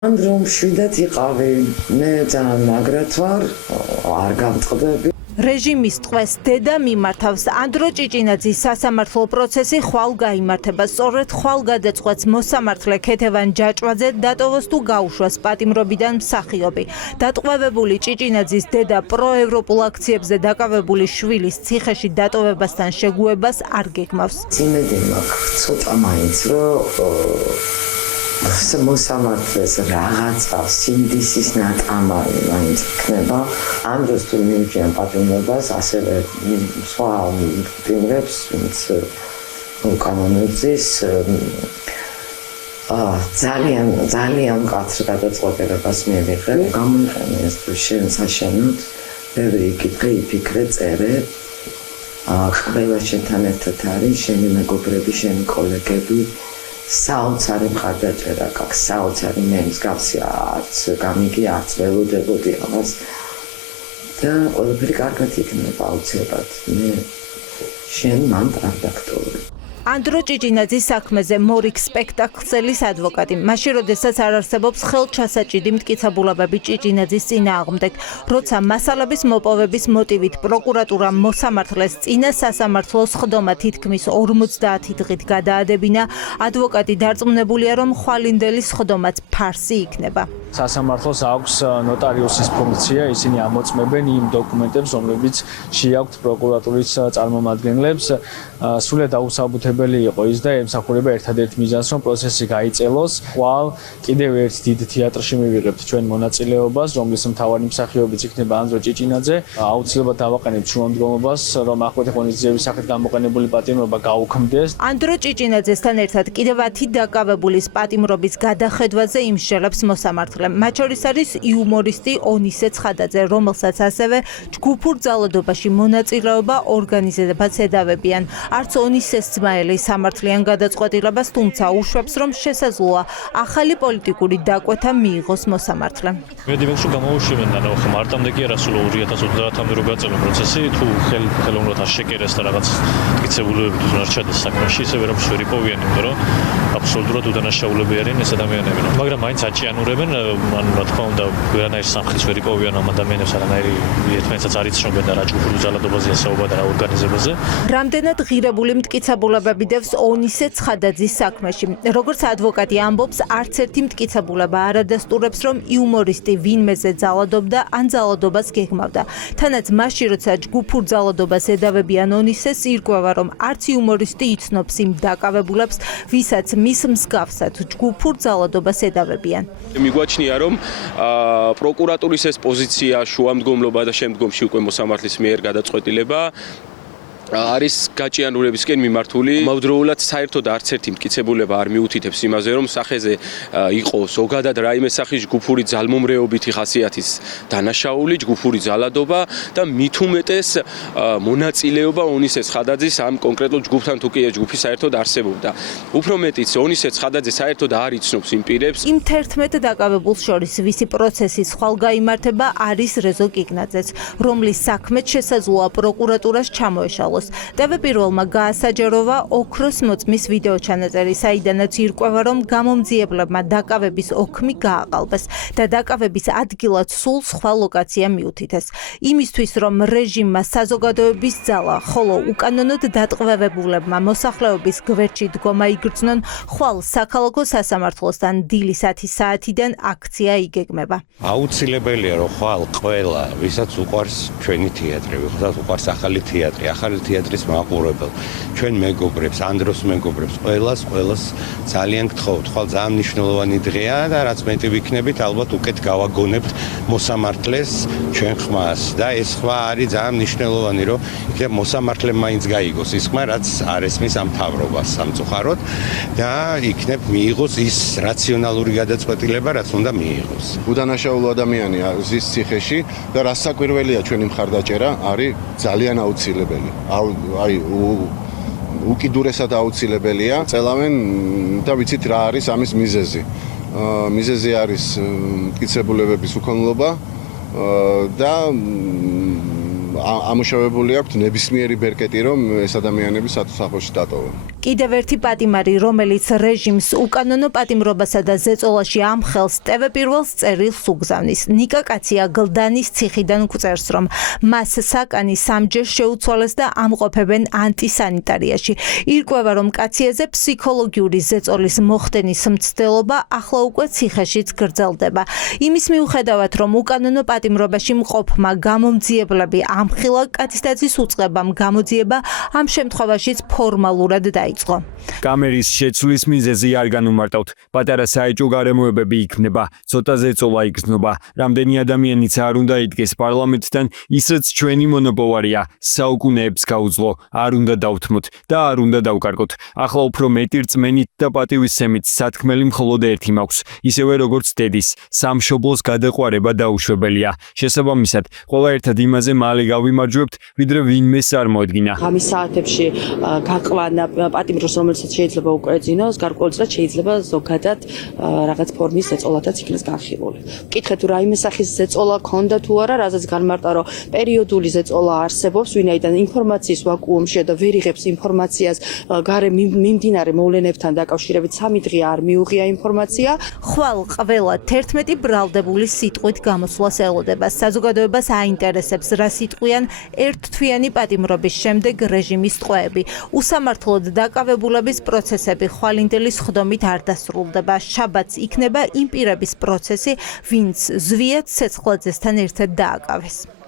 რომ შვიდად იყავი, მე ძალიან მაგრად ვარ, არ გამწყდები. რეჟიმის ტყვეს დედა მიმართავს. ანდრო ჭიჭინაძის სასამართლო პროცესი ხვალ გაიმართება. სწორედ ხვალ გადაწყვეტს მოსამართლე ქეთევან ჯაჭვაძე დატოვოს თუ გაუშვას პატიმრობიდან მსახიობი. დატყვევებული ჭიჭინაძის დედა პროევროპულ აქციებზე დაკავებული შვილის ციხეში დატოვებასთან შეგუებას არ გეგმავს. იმედი მაქვს ცოტა მაინც, რომ მოსამართლეს რაღაცა სინდისის ნატამარი მაინც იქნება. ამ დროს თუ მიუჭიან პატიმრობას, ასევე სხვა პატიმრებს, ვინც უკანონოების ძალიან მკაცრ გადაწყვეტილებას მიიღე. გამოიყენე ეს შენ საშენოდ, ბევრი იკითხე, იფიქრე, წერე. ყველა შენთან ერთად არის შენი მეგობრები, შენი კოლეგები. საოცარი მხარდაჭერა გაქვს, საოცარი მე მსგავსი არც გამიგი, არც ველოდებოდი ამას და ყველაფერი კარგად იქნება აუცილებლად. მე შენ მან პროდუქტორი. ანდრო ჭიჭინაძის საქმეზე მორიგ სპექტაკლსელის ადვოკატი. მაშინ როდესაც არ არსებობს ხელჩასაჭიდი მტკიცებულებები ჭიჭინაძის წინააღმდეგ, როცა მასალების მოპოვების მოტივით პროკურატურა მოსამართლეს წინა სასამართლოს ხდომა თითქმის 50 დღით გადაადებინა, ადვოკატი დარწმუნებულია, რომ ხვალინდელის ხდომაც ფარსი იქნება. სასამართლოს აქვს ნოტარიუსის ფუნქცია, ისინი ამოწმებენ იმ დოკუმენტებს, რომლებიც შეაქვთ პროკურატურის წარმომადგენლებს. სრულად აუსაბუთებელი იყო ის და ემსახურება ერთადერთ მიზანს, რომ პროცესი გაიწელოს. ხვალ კიდევ ერთ დიდ თეატრში მივიღებთ ჩვენ მონაწილეობას, რომლის მთავარი მსახიობიც იქნება ანდრო ჭიჭინაძე. აუცილებლად დავაყენებთ შუამდგომობას, რომ ახმეტი ღონისძიების სახით გამოყენებული პატიმრობა გაუქმდეს. ანდრო ჭიჭინაძესთან ერთად კიდევ 10 დაკავებულის პატიმრობის გადახედვაზე იმსჯელებს მოსამართლე. მათ შორის არის იუმორისტი ონისე ცხადაძე, რომელსაც ასევე ჯგუფურ ძალადობაში მონაწილეობა ორგანიზებაც ედავებიან. არც ონისეს ძმაელი სამართლიან გადაწყვეტილებას, თუმცა უშვებს, რომ შესაძლოა ახალი პოლიტიკური დაკვეთა მიიღოს მოსამართლემ. მედივექს გამოუშვებენ და მარტამდე კი არა, სულ 2030-მდე რო გაწევა პროცესი, თუ ხელოვნურად არ შეკერეს და რაღაც მტკიცებულებებით არ ჩადეს საქმეში, ისევე რომ ვერ იპოვიან, იმიტომ რომ აბსოლუტურად უდანაშაულები არიან ეს ადამიანები. მაგრამ მაინც აჭიანურებენ, ანუ რა თქმა უნდა, ვერანაირ სამხის ვერ იპოვიან ამ ადამიანებს, არანაირი ერთმანეთსაც არ იცნობენ და რა ჯგუფურ ძალადობაზეა საუბარი და რა ორგანიზებაზე. რამდენად ღირებული მტკიცებულებები დევს ონისე ცხადაძის საქმეში. როგორც ადვოკატი ამბობს, არც ერთი მტკიცებულება არ ადასტურებს, რომ იუმორისტი ვინმეზე ძალადობდა, ან ძალადობას გეგმავდა. თანაც მაშინ, როცა ჯგუფურ ძალადობას ედავებიან ონისეს, ირკვევა, რომ არც იუმორისტი იცნობს იმ დაკავებულებს, ვისაც მის მსგავსად ჯგუფურ ძალადობას ედავებიან. მიგვაჩნია, რომ პროკურატურის ეს პოზიცია, შუამდგომლობა და შემდგომში უკვე მოსამართლის მიერ გადაწყვეტილება არის გაჭიანურებისკენ მიმართული. მავდროულად საერთოდ არც ერთი მტკიცებულება არ მიუთითებს იმაზე, რომ სახეზე იყო ზოგადად რაიმე სახის ჯგუფური ძალმომრეობითი ხასიათის დანაშაული, ჯგუფური ძალადობა და მით უმეტეს მონაწილეობა ონისე ცხადაძის ამ კონკრეტულ ჯგუფთან თუ კი ეს ჯგუფი საერთოდ არსებობდა. უფრო მეტიც, ონისე ცხადაძე საერთოდ არ იცნობს იმ პირებს. იმ 11 დაკავებულს შორის, ვისი პროცესი ხვალ გაიმართება, არის რეზო კიკნაძეც, რომლის საქმეც შესაძლოა პროკურატურას ჩამოეშალოს. დავეპირველმა გაასაჯაროვა ოქროს მოწმის ვიდეო ჩანაწერი, საიდანაც ირკვევა, რომ გამომძიებლებმა დაკავების ოქმი გააყალბეს და დაკავების ადგილად სულ სხვა ლოკაცია მიუთითეს. იმისთვის, რომ რეჟიმმა საზოგადოების ძალა, ხოლო უკანონოდ დატყვევებულებმა მოსახლეობის გვერდში დგომა იგრძნონ, ხვალ საქალაქო სასამართლოსთან დილის 10 საათიდან აქცია იგეგმება. აუცილებელია, რომ ხვალ ყველა, ვისაც უყვარს ჩვენი თეატრი, ვისაც უყვარს ახალი თეატრი, ახალი თეატრის მაყურებელ, ჩვენ მეგობრებს, ანდროს მეგობრებს, ყველას ძალიან გთხოვთ. ხვალ ძალიან მნიშვნელოვანი დღეა და რაც მეტი ვიქნებით, ალბათ უკეთ გავაგონებთ მოსამართლეს ჩვენ ხმას და ეს ხმა არის ძალიან მნიშვნელოვანი, რომ იქნებ მოსამართლემ მაინც გაიგოს ის ხმა, რაც არ ესმის ამ მთავრობას სამწუხაროდ და იქნებ მიიღოს ის რაციონალური გადაწყვეტილება, რაც უნდა მიიღოს. უდანაშაულო ადამიანი ზის ციხეში და რაც საკვირველია ჩვენი მხარდაჭერა არის ძალიან აუცილებელი. აი უკიდურესად აუცილებელია. წელავენ და ვიცით რა არის ამის მიზეზი. მიზეზი არის მტკიცებულებების უქონლობა და ამუშავებული აქვს ნებისმიერი ბერკეტი, რომ ეს ადამიანები სათვისაფოში დატოვონ. კიდევ ერთი პატიმარი, რომელიც რეჟიმს უკანონო პატიმრობასა და ზეწოლაში ამხელს, TV პირველს წერილს უგზავნის. ნიკა კაცია გლდანის ციხიდან გვწერს, რომ მას საკანი სამჯერ შეუცვალეს და ამყოფებენ ანტისანიტარიაში. ირკვევა, რომ კაციაზე ფსიქოლოგიური ზეწოლის მოხდენის მცდელობა ახლა უკვე ციხეშიც გრძელდება. იმის მიუხედავად, რომ უკანონო პატიმრობაში მყოფმა გამომძიებლები ამხილა კაცისდაცვის უწყებამ გამოძიება ამ შემთხვევაშიც ფორმალურად დაიწყო. კამერის შეცვლის მიზეზი არ განუმარტავთ. პატარა საეჭვო გარემოებები იქნება, ცოტა ზეწოლა იგრძნობა. რამდენი ადამიანიც არ უნდა იდგეს პარლამენტთან, ისაც ჩვენი მონოპოვარია, საუკუნეებს გაუძლო, არ უნდა დავთმოთ და არ უნდა დავკარგოთ. ახლა უფრო მეტი რწმენით და პატივისცემით სათქმელი მხოლოდ ერთი მაქვს, ისევე როგორც დედის, სამშობლოს გადაყვარება დაუშვებელია. შესაბამისად, ყველა ერთად იმაზე მალე გავიმარჯვებთ, ვიდრე ვინმეს არ მოედგინა. ამის საათებში გაყვანა პატიმროს, რომელსაც შეიძლება უკეძინოს, გარკვეულწილად შეიძლება ზოგადად რაღაც ფორმის ზეწოლათაც იქნეს განხილული. ვკითხეთ თუ რაიმე სახის ზეწოლა ქონდა თუ არა, რაზეც განმარტა, რომ პერიოდული ზეწოლა არსებობს, ვინაიდან ინფორმაციის ვაკუუმშია და ვერ იღებს ინფორმაციას გარე მიმდინარე მოვლენებთან დაკავშირებით 3 დღე არ მიუღია ინფორმაცია. ხვალ ყველა 11 ბრალდებული სიტყვით გამოსვლას ელოდება. საზოგადოებას აინტერესებს, რა სიტყვიან ერთთვიანი პატიმრობის შემდეგ რეჟიმის ტყვეები. უსამართლოდ დაკავებულების პროცესები ხვალინდელი სხდომით არ დასრულდება. შაბათს იქნება იმ პირების პროცესი, ვინც ზვიად ცეცხლაძესთან ერთად დააკავეს.